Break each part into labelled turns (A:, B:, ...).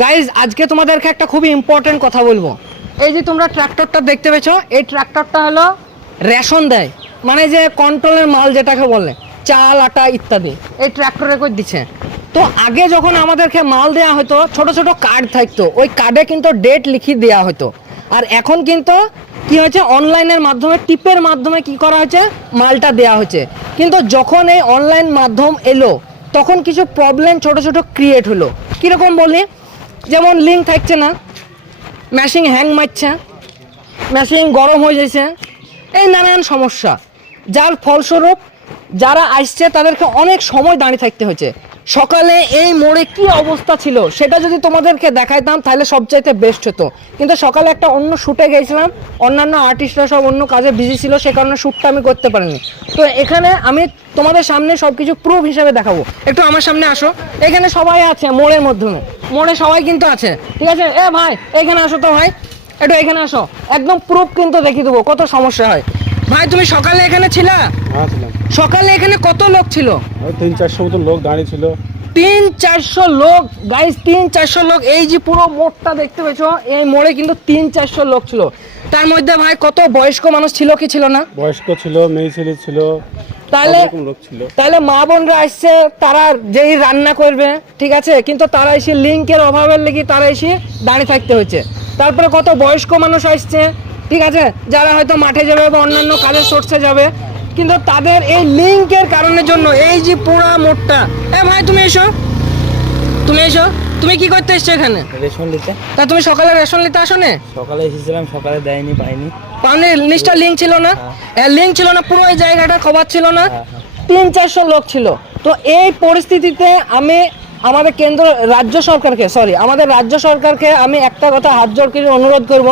A: Guys আজকে তোমাদেরকে একটা খুবই ইম্পর্টেন্ট কথা বলব। এই যে তোমরা ট্র্যাক্টরটা দেখতে পেছো এই ট্র্যাক্টরটা হলো রেশন দেয়। মানে যে কন্ট্রোলের মাল যেটাকে বলে, চাল, আটা ইত্যাদি, এই ট্র্যাক্টরে করে দিচ্ছে। তো আগে যখন আমাদেরকে মাল দেওয়া হতো, ছোট ছোট কার্ড থাকতো, ওই কার্ডে কিন্তু ডেট লিখিয়ে দেওয়া হতো। আর এখন কিন্তু কি হয়েছে অনলাইনের মাধ্যমে টিপের মাধ্যমে কি করা হয়েছে, মালটা দেওয়া হয়েছে কিন্তু যখন এই অনলাইন মাধ্যম এলো, তখন কিছু প্রবলেম ছোট ছোট ক্রিয়েট হলো। কীরকম বলি যেমন লিঙ্ক থাকছে না মেশিন হ্যাং মারছে মেশিন গরম হয়ে যাচ্ছে এই নানান সমস্যা। যার ফলস্বরূপ, যারা আসছে, তাদেরকে অনেক সময় দাঁড়িয়ে থাকতে হয়েছে। সকালে এই মোড়ে কি অবস্থা ছিল সেটা যদি তোমাদেরকে দেখাইতাম, তাহলে সবচাইতে বেস্ট হতো। কিন্তু সকালে একটা অন্য শ্যুটে গেছিলাম, অন্যান্য আর্টিস্টরা সব অন্য কাজে বিজি ছিল, সে কারণে শ্যুটটা আমি করতে পারিনি। তো এখানে আমি তোমাদের সামনে সব কিছু প্রুফ হিসেবে দেখাবো। একটু আমার সামনে আসো। এখানে সবাই আছে মোড়ের মাধ্যমে। মোড়ে সবাই কিন্তু আছে। ঠিক আছে? এ ভাই, এখানে আসো তো ভাই। একটু এখানে আসো। একদম প্রুফ কিন্তু দেখিয়ে দেবো, কত সমস্যা হয়। ভাই তুমি সকালে এখানে ছিলা?
B: হ্যাঁ
A: সকালে এখানে কত লোক ছিল?
B: তিন চারশো মতো লোক দাঁড়িয়ে ছিল।
A: তিন চারশো লোক? গাইস তিন চারশো লোক। এই যে পুরো মোড়টা দেখতে পেছো এই মোড়ে কিন্তু তিন চারশো লোক ছিল। তার মধ্যে ভাই কত বয়স্ক মানুষ ছিল কি ছিল না?
B: বয়স্ক ছিল মেয়ে ছেলে ছিল
A: তাহলে তাহলে মা বোনরা আসছে তারা যেই রান্না করবে ঠিক আছে? কিন্তু তারা এসে লিঙ্কের অভাবের লেগে তারা এসে দাঁড়িয়ে থাকতে হচ্ছে তারপরে কত বয়স্ক মানুষ আসছে? ঠিক আছে? যারা হয়তো মাঠে যাবে বা অন্যান্য কাজের সোর্সে যাবে কিন্তু তাদের এই লিঙ্কের কারণের জন্য এই যে পোড়া মোটটা এ ভাই তুমি এসো। তুমি এসো। তুমি কি করতে এসছো এখানে?
C: রেশন নিতে।
A: তা তুমি সকালে রেশন নিতে আসো না
C: সকালে এসেছিলাম সকালে দেয়নি পাইনি।
A: পানি লিস্টটা লিঙ্ক ছিল না? লিঙ্ক ছিল না পুরো এই জায়গাটার খবর ছিল না?
C: হ্যাঁ,
A: তিন চারশো লোক ছিল। তো এই পরিস্থিতিতে আমি আমাদের কেন্দ্র রাজ্য সরকারকে সরি আমাদের রাজ্য সরকারকে আমি একটা কথা হাত জোর করে অনুরোধ করব।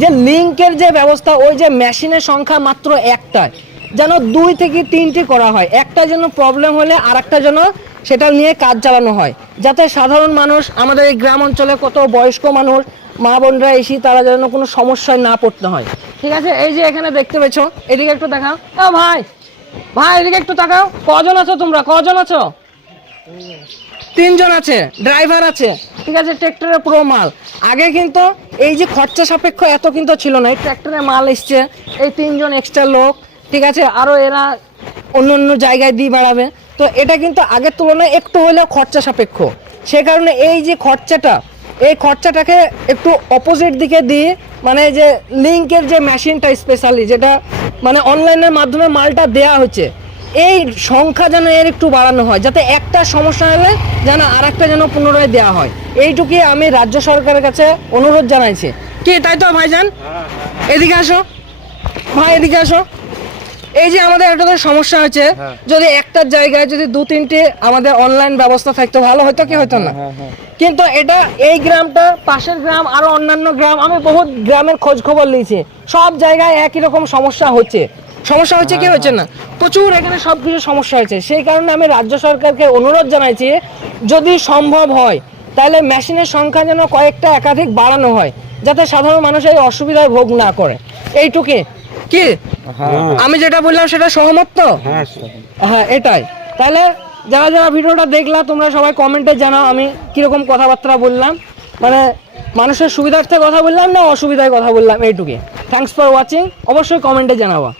A: যে লিঙ্কের যে ব্যবস্থা, ওই যে মেশিনের সংখ্যা মাত্র একটাই, যেন দুই থেকে তিনটি করা হয়। একটা যেন প্রবলেম হলে আর একটা যেন সেটা নিয়ে কাজ চালানো হয়। যাতে সাধারণ মানুষ, আমাদের এই গ্রাম অঞ্চলে কত বয়স্ক মানুষ, মা বোনরা এসে তারা যেন কোনো সমস্যায় না পড়তে হয়। ঠিক আছে? এই যে এখানে দেখতে পেছো এদিকে একটু দেখাও। ও ভাই ভাই, এদিকে একটু তাকাও। কজন আছো তোমরা? কজন আছো? তিনজন আছে, ড্রাইভার আছে। ঠিক আছে, ট্র্যাক্টরের পুরো মাল। আগে কিন্তু এই যে খরচা সাপেক্ষ এত কিন্তু ছিল না। এই ট্র্যাক্টরে মাল এসছে, এই তিনজন এক্সট্রা লোক, ঠিক আছে? আরও এরা অন্য অন্য জায়গায় দিয়ে বেড়াবে। তো এটা কিন্তু আগের তুলনায় একটু হলেও খরচা সাপেক্ষ। সে কারণে এই যে খরচাটা, এই খরচাটাকে একটু অপোজিট দিকে দিয়ে মানে যে লিঙ্কের যে মেশিনটা স্পেশালি যেটা মানে অনলাইনের মাধ্যমে মালটা দেয়া হচ্ছে এই সংখ্যা যেন এর একটু বাড়ানো হয় যাতে একটা সমস্যা হলে যেন আর একটা যেন পুনরায় দেওয়া হয়। এইটুকুই আমি রাজ্য সরকারের কাছে অনুরোধ জানাইছি। কি তাই তো ভাইজান? এদিকে আসো। ভাই এদিকে আসো। এই যে আমাদের একটা তো সমস্যা হয়েছে যদি একটার জায়গায় যদি দু তিনটে আমাদের অনলাইন ব্যবস্থা থাকতো ভালো হয়তো কি হতো না? কিন্তু এটা এই গ্রামটা পাশের গ্রাম আরও অন্যান্য গ্রাম আমি বহুত গ্রামের খোঁজ খবর নিয়েছি। সব জায়গায় একই রকম সমস্যা হচ্ছে। সমস্যা হচ্ছে কি হচ্ছে না? প্রচুর এখানে সব কিছু সমস্যা হয়েছে। সেই কারণে আমি রাজ্য সরকারকে অনুরোধ জানাইছি যদি সম্ভব হয় তাহলে মেশিনের সংখ্যা যেন কয়েকটা একাধিক বাড়ানো হয় যাতে সাধারণ মানুষ এই অসুবিধায় ভোগ না করে। এইটুকি। কি?
B: হ্যাঁ।
A: আমি যেটা বললাম সেটা সহমত তো?
B: হ্যাঁ
A: হ্যাঁ এটাই। তাহলে যারা যারা ভিডিওটা দেখলা তোমরা সবাই কমেন্টে জানাও আমি কীরকম কথাবার্তা বললাম। মানে মানুষের সুবিধার্থে কথা বললাম না অসুবিধায় কথা বললাম? এইটুকুই থ্যাঙ্কস ফর ওয়াচিং অবশ্যই কমেন্টে জানাবা।